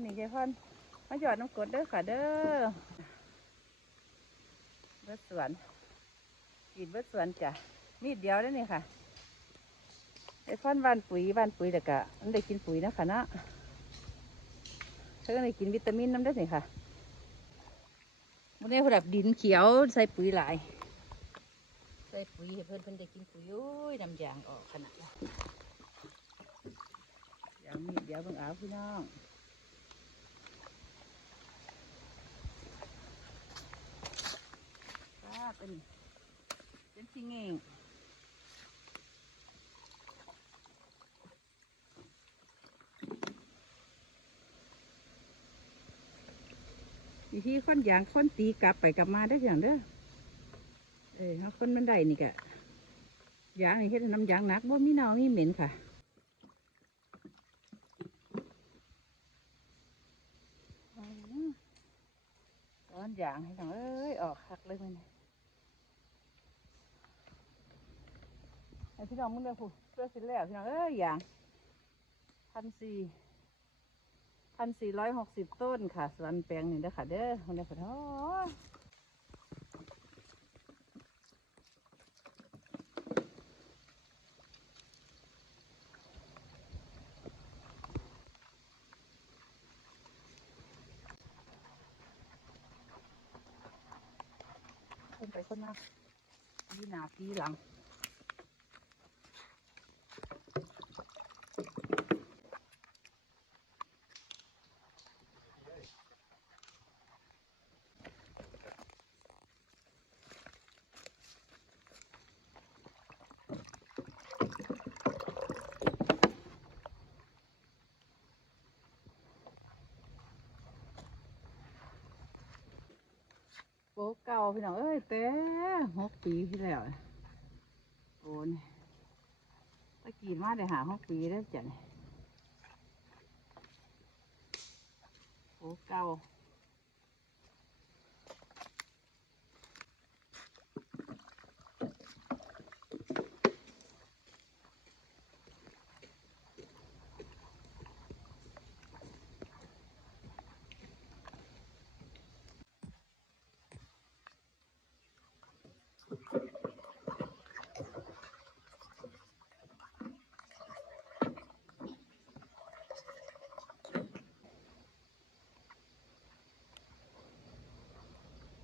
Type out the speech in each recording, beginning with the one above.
วันนี้ยายพรมาหยอดน้ำกรดเด้อค่ะเด้อเบิดสวนกีดเบิดสวนจ้ะมีดเดียวแล้วนี่ค่ะยายพรบ้านปุ๋ยบ้านปุ๋ยแต่กะมันได้กินปุ๋ยนะค่ะนาะเธอก็ได้กินวิตามินน้ำได้อนี่ค่ะวันนี้เขาแบดินเขียวใส่ปุ๋ยหลาย ใส่ปุ๋ยเพื่อนเพื่อนได้กินปุ๋ยโอ้ยน้ำยางออกขนาดนั้นอย่างนี้เดี๋ยวเบิ่งเอาพี่น้อง เป็นเป็นสิเงงวิธีค้นยางค้นตีกลับไปกลับมาได้อย่างเด้อ เออเขาคนมันได้นี่กะยางนี่เฮ็ดน้ำยางนักบ่มีเนามีเหม็นค่ะร้อนยางให้น้องเอ้ย ออกคักเลยมันให้ พี่น้องมึงเด้อผู้เพื่อสิแล้วพี่น้องเอ้ยอย่างพันสี่พันสี่ร้อยหกสิบต้นค่ะสวนแปลงนี่เด้อค่ะ เด้อคนเดียวขอโทษคนไปคนมาปีหนาปีหลัง ป๊เก่าพี่น้องเอ้ยแต่หกปีที่แล้วโอ้นี่ตะกีดมาได้หาหกปีแล้วจ้ะโป๊เก่า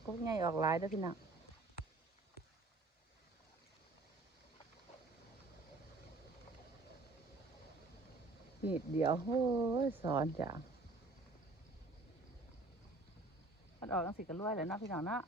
ก็ง่ายออกหลายแล้วยพี่น้องนิดเดียวโอ้ยสอนจ้ะมันออกกังสิกันรวยแล้วเนาะพี่น้องเนาะ